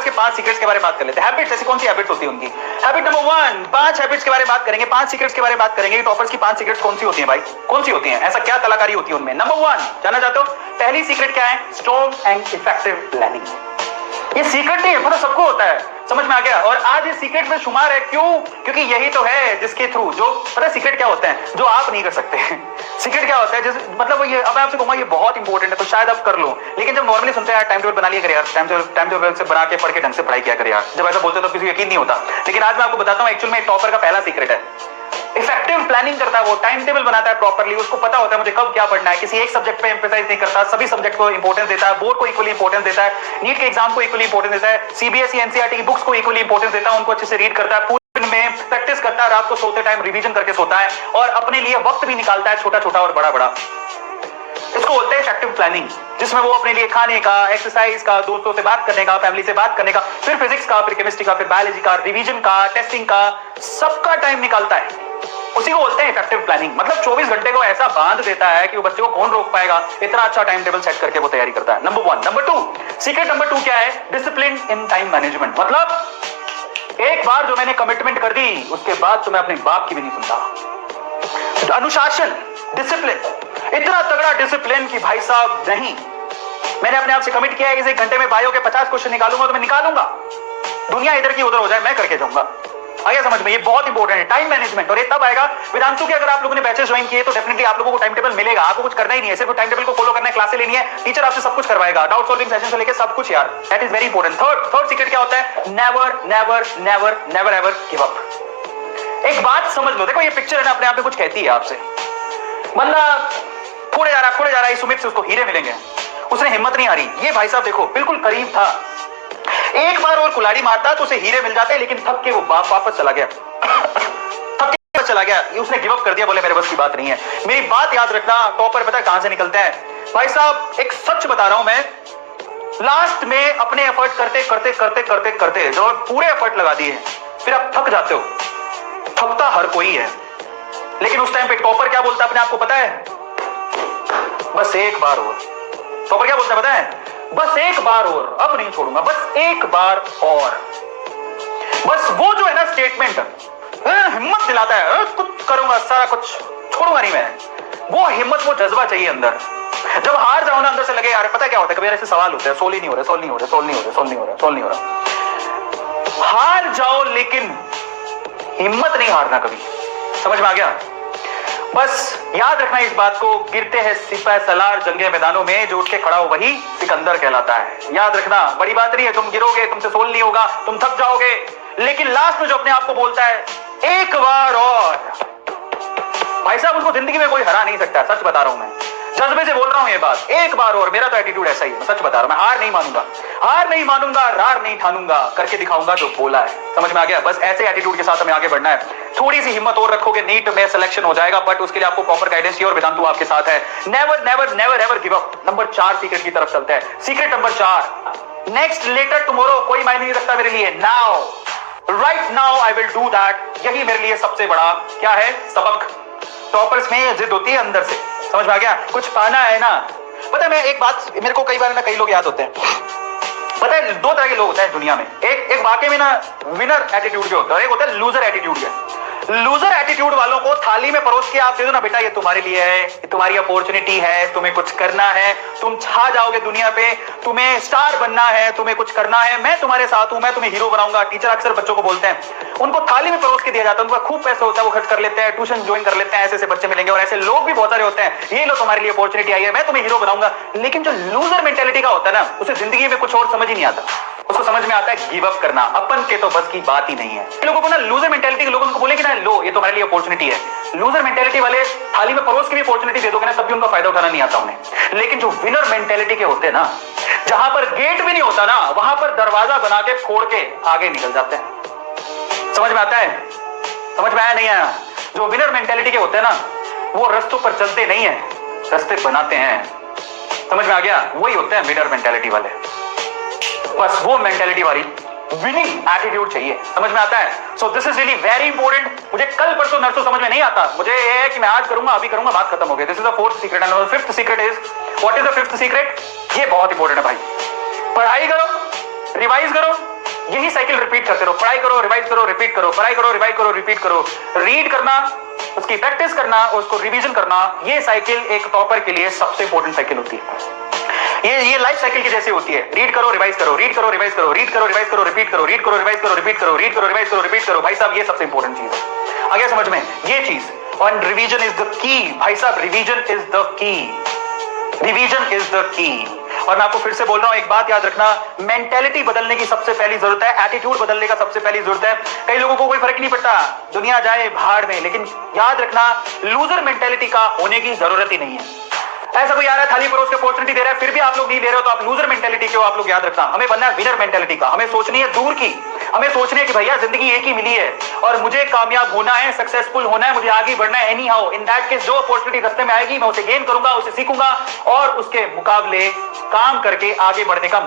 Toppers के 5 secrets के बारे में बात कर लेते हैं। हैबिट्स, ऐसी कौन सी हैबिट्स होती है उनकी? हैबिट नंबर 1, 5 हैबिट्स के बारे में बात करेंगे, 5 सीक्रेट्स के बारे में बात करेंगे। टॉपर्स की 5 सीक्रेट्स कौन सी होती है भाई? कौन सी होती है? ऐसा क्या कलाकारी होती है उनमें? नंबर 1 जानना चाहते हो? पहली सीक्रेट क्या है? Strong and effective planning. ये सीक्रेट नहीं है, पता सबको होता है, समझ में आ गया? और आज ये सीक्रेट में शुमार है, क्यों? क्योंकि यही तो है जिसके थ्रू, जो पता है सीक्रेट क्या होता है जो आप नहीं कर सकते। सीक्रेट क्या होता है जैसे मतलब ये, अब मैं आपसे कहूंगा ये बहुत इंपॉर्टेंट है तो शायद आप कर लो, लेकिन जब नॉर्मली सुनते हैं टाइम टेबल बना लिया कर यार, टाइम टेबल से बना के पढ़ के ढंग से पढ़ाई किया कर यार, जब ऐसा बोलते तो किसी को यकीन नहीं होता। लेकिन आज मैं आपको बताता हूं एक्चुअल में टॉपर का पहला सीक्रेट है, इफेक्टिव प्लानिंग करता है वो, टाइम टेबल बनाता है प्रॉपर्ली, उसको पता होता है मुझे कब क्या पढ़ना है, किसी एक सब्जेक्ट पे एम्फेसाइज नहीं करता, सभी सब्जेक्ट को इंपॉर्टेंस देता है, बोर्ड को इक्वली इंपॉर्टेंस देता है, नीट के एग्जाम को इक्वली इंपॉर्टेंस देता है, सीबीएसई एनसीईआरटी की बुक्स को इक्वली इंपॉर्टेंस देता है, उनको अच्छे से रीड करता है, पूरे दिन में प्रैक्टिस करता है, रात को सोते टाइम रिवीजन करके सोता है और अपने लिए वक्त भी निकालता है, छोटा छोटा और बड़ा बड़ा। इसको बोलते हैं इफेक्टिव प्लानिंग, जिसमें वो अपने लिए खाने का, एक्सरसाइज का, दोस्तों से बात करने का, फैमिली से बात करने का, फिर फिजिक्स का, फिर केमिस्ट्री का, फिर बायोलॉजी का, रिवीजन का, टेस्टिंग का, सबका टाइम निकालता है। उसी को बोलते हैं इफेक्टिव प्लानिंग। मतलब 24 घंटे को ऐसा बांध देता है कि वो बच्चे को कौन रोक पाएगा, इतना अच्छा टाइम टेबल सेट करके वो तैयारी करता है। नंबर 1। नंबर 2, सीक्रेट नंबर 2 क्या है? Discipline in time management. मतलब एक बार जो मैंने कमिटमेंट कर दी उसके बाद तो मैं अपने बाप की भी नहीं सुनता। अनुशासन, डिसिप्लिन, इतना तगड़ा डिसिप्लिन कि भाई साहब नहीं, मैंने अपने आप से कमिट किया है कि 1 घंटे में बायो के 50 क्वेश्चन निकालूंगा तो मैं निकालूंगा, दुनिया इधर की उधर हो जाए मैं करके जाऊंगा। आगे समझ में? ये बहुत इंपॉर्टेंट है टाइम मैनेजमेंट। और ये तब आएगा वेदांतु के, अगर आप लोगों ने बैचेस ज्वाइन किए तो डेफिनेटली आप लोगों को टाइम टेबल मिलेगा, आपको कुछ करना ही नहीं है, सिर्फ टाइम टेबल को फॉलो करना है, क्लासें लेनी है, टीचर आपसे सब कुछ करवाएगा, डाउट सॉल्विंग सेशन से लेकर सब कुछ यार। That is very important. Third secret क्या होता है? Never never never never ever give up. एक बात समझ लो, देखो ये पिक्चर है ना अपने आप में कुछ कहती है आपसे। मतलब थोड़े जा रहा है सुमित से उसको हीरे मिलेंगे, उसने हिम्मत नहीं हारी। ये भाई साहब देखो बिल्कुल करीब था, एक बार और कुल्हाड़ी मारता तो उसे हीरे मिल जाते, लेकिन थक के वो वापस चला गया, थक के चला गया, उसने गिव अप कर दिया, बोले मेरे बस की बात नहीं है। मेरी बात याद रखना, टॉपर पता है कहां से निकलते हैं भाई साहब? एक सच बता रहा हूं मैं, लास्ट में अपने एफर्ट करते करते करते करते करते जो पूरे एफर्ट लगा दिए फिर आप थक जाते हो, थकता हर कोई है, लेकिन उस टाइम पे टॉपर क्या बोलता है अपने आप को पता है? बस एक बार और। टॉपर क्या बोलता है पता है? बस एक बार और, अब नहीं छोड़ूंगा, बस एक बार और। बस वो जो है ना स्टेटमेंट हिम्मत दिलाता है, कुछ करूंगा, सारा कुछ छोड़ूंगा नहीं मैं, वो हिम्मत, वो जज्बा चाहिए अंदर। जब हार जाओ ना अंदर से लगे यार पता क्या होता है, कभी ऐसे सवाल होते हैं, सोल ही नहीं हो रहा, सोल नहीं हो रहा, सोल नहीं हो रहा, सोल नहीं हो रहा, सोल नहीं हो रहा। हार जाओ लेकिन हिम्मत नहीं हारना कभी, समझ में आ गया? बस याद रखना इस बात को, गिरते हैं सिपाही सलार जंगे मैदानों में, जो उठ के खड़ा हो वही सिकंदर कहलाता है। याद रखना, बड़ी बात नहीं है, तुम गिरोगे, तुमसे सोल नहीं होगा, तुम थक जाओगे, लेकिन लास्ट में जो अपने आप को बोलता है एक बार और, भाई साहब उसको जिंदगी में कोई हरा नहीं सकता। सच बता रहा हूं मैं, जज्बे से बोल रहा हूं ये बात, एक बार और। मेरा तो एटीट्यूड ऐसा ही है, मैं सच बता रहा हूं, मैं हार नहीं मानूंगा, हार नहीं मानूंगा, रार नहीं ठानूंगा, करके दिखाऊंगा जो बोला है। समझ में आ गया? बस ऐसे एटीट्यूड के साथ हमें आगे बढ़ना है। थोड़ी सी हिम्मत और रखोगे, नीट में सिलेक्शन हो जाएगा, बट उसके लिए आपको प्रॉपर गाइडेंस चाहिए और वेदांतु आपके साथ है। Never never never ever give up. Number 4 secret की तरफ चलते हैं। Secret number 4, next, later, tomorrow, कोई मायने नहीं रखता मेरे लिए, now, right now I will do that. यही मेरे लिए सबसे बड़ा क्या है सबक। टॉपर्स में ये जिद होती है अंदर से, समझ में आ गया? कुछ पाना है ना। पता है मैं एक बात, मेरे को कई बार ना कई लोग याद होते हैं, पता है 2 तरह के लोग होते हैं दुनिया में, एक वाकई में ना विनर एटीट्यूड के होता है, एक होता है लूजर एटीट्यूड के। लूजर एटीट्यूड वालों को थाली में परोस के आप दे दो ना, बेटा ये तुम्हारे लिए है, ये तुम्हारी अपॉर्चुनिटी है, तुम्हें कुछ करना है, तुम छा जाओगे दुनिया पे, तुम्हें स्टार बनना है, तुम्हें कुछ करना है, मैं तुम्हारे साथ हूं, मैं तुम्हें हीरो बनाऊंगा। टीचर अक्सर बच्चों को बोलते हैं, उनको थाली में परोस के दिया जाता है, उनका खूब पैसा होता है, वो खर्च कर लेते हैं, ट्यूशन ज्वाइन कर लेते हैं, ऐसे बच्चे मिलेंगे, और ऐसे लोग भी बहुत सारे होते हैं, ये लो तुम्हारे लिए अपॉर्चुनिटी आई है, मैं तुम्हें हीरो बनाऊंगा। लेकिन जो लूजर मेंटेलिटी का होता है ना, उसे जिंदगी में कुछ और समझ ही नहीं आता, उसको समझ में आता है गिव अप करना, अपन के तो बस की बात ही नहीं है। लोगों को ना लूजर मेंटेलिटी के लोगों को बोले कि ना लो ये तुम्हारे लिए अपॉर्चुनिटी है, लूजर मेंटेलिटी वाले थाली में परोस के भी अपॉर्चुनिटी दे दोगे ना, तब भी उनका फायदा उठाना नहीं आता उन्हें। लेकिन जो विनर मेंटेलिटी के होते हैं ना, जहां पर गेट भी नहीं होता ना, वहां पर दरवाजा बना के फोड़ के आगे निकल जाते हैं। समझ में आता है? समझ में आया नहीं आया? जो विनर मेंटेलिटी के होते हैं ना, वो रस्तों पर चलते नहीं है, रस्ते बनाते हैं। समझ में आ गया? वही होते हैं विनर मेंटेलिटी वाले। बस वो मेंटेलिटी वाली विनिंग एटीट्यूड चाहिए। समझ में आता है? So this is really very important. मुझे कल परसों नरसों समझ में नहीं आता, मुझे ये है कि मैं आज करूंगा, अभी करूंगा, बात खत्म हो गई। This is the 4th secret. And the 5th secret is, what is the 5th secret? ये बहुत इंपॉर्टेंट है भाई। पढ़ाई करो, रिवाइज करो, यही साइकिल रिपीट करते रहो, पढ़ाई करो, रिवाइज करो, रिपीट करो, पढ़ाई करो, रिवाइज करो, रिपीट करो, रीड करना, उसकी प्रैक्टिस करना, उसको रिवीजन करना, ये साइकिल एक टॉपर के लिए सबसे इंपॉर्टेंट साइकिल होती है। ये लाइफ साइकिल की जैसे होती है, रीड करो, रिवाइज करो, रीड करो, रिवाइज करो, रीड करो, रिवाइज करो, रिपीट करो, रीड करो, रिवाइज करो, रिपीट करो, रीड करो, रिवाइज करो, रिपीट करो। भाई साहब, ये सबसे इंपॉर्टेंट चीज है। आ गया समझ में ये चीज? और रिवीजन इज द की भाई साहब, revision is the key, revision is the key. और मैं आपको फिर से बोल रहा हूं, एक बात याद रखना, मेंटेलिटी बदलने की सबसे पहली जरूरत है, एटीट्यूड बदलने का सबसे पहली जरूरत है। कई लोगों को कोई फर्क नहीं पड़ता, दुनिया जाए भाड़ में, लेकिन याद रखना लूजर मेंटेलिटी का होने की जरूरत ही नहीं है। ऐसा कोई आ रहा है थाली परोस के अपॉर्चुनिटी दे रहा है, फिर भी आप लोग नहीं दे रहे हो, तो आप लूजर मेंटेलिटी के हो। आप लोग याद रखना, हमें बनना है विनर मेंटेलिटी का। हमें सोचनी है दूर की, हमें सोचनी है कि भैया जिंदगी एक ही मिली है और मुझे कामयाब होना है, सक्सेसफुल होना है, मुझे आगे बढ़ना है any how. In that case जो अपॉर्चुनिटी रास्ते में आएगी मैं उसे गेन करूंगा, उसे सीखूंगा और उसके मुकाबले काम करके आगे बढ़ने का